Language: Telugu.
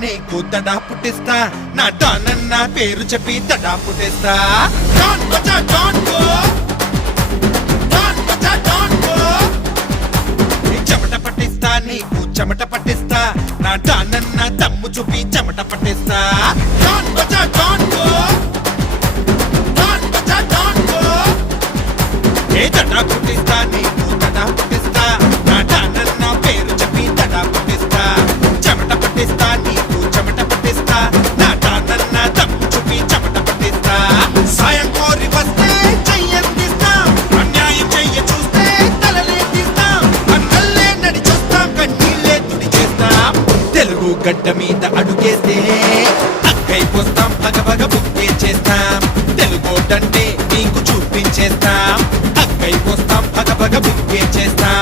నీకు తడా పుట్టిస్తా నా డానన్న పేరు చెప్పి తడా పుట్టిస్తా డాన్ బజా డాన్ గో డాన్ బజా డాన్ గో చెమట పట్టిస్తా నీకు చెమట పట్టిస్తా నా డానన్న దమ్ము చూపి చెమట పట్టిస్తా డాన్ బజా డాన్ గో డాన్ బజా డాన్ గో ఏ తడా పుట్టిస్తా నీకు తడా పుట్టిస్తా నా డానన్న పేరు చెప్పి తడా పుట్టిస్తా చెమట పట్టిస్తా నీకు చెమట పట్టిస్తా నా డానన్న దమ్ము చూపి చెమట పట్టిస్తా సాయం కోరి వస్తే చెయ్యందిస్తాం అన్యాయం చెయ్య చూస్తే తలలే తీస్తాం అన్నల్లే నడి చూస్తాం కన్నీళ్ళే తుడి చేస్తాం తెలుగు గడ్డ మీద అడుగేస్తే అక్కైపోస్తాం పగపగ బుక్కే చేస్తాం తెలుగోటంటే నీకు చూపించేస్తాం అక్కైపోస్తాం పగపగ బుక్కే చేస్తాం